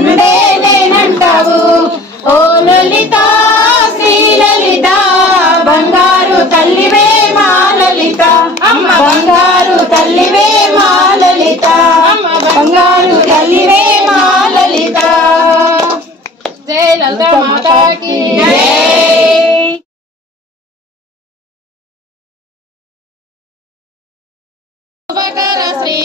కన్నుడే లేనంటావు ఓ లలిత శ్రీ లలిత బంగారు తల్లివే మా లలిత అమ్మ బంగారు తల్లివే మా లలిత అమ్మ బంగారు తల్లివే మా లలిత జై లలిత మాతాకి జై శ్రీ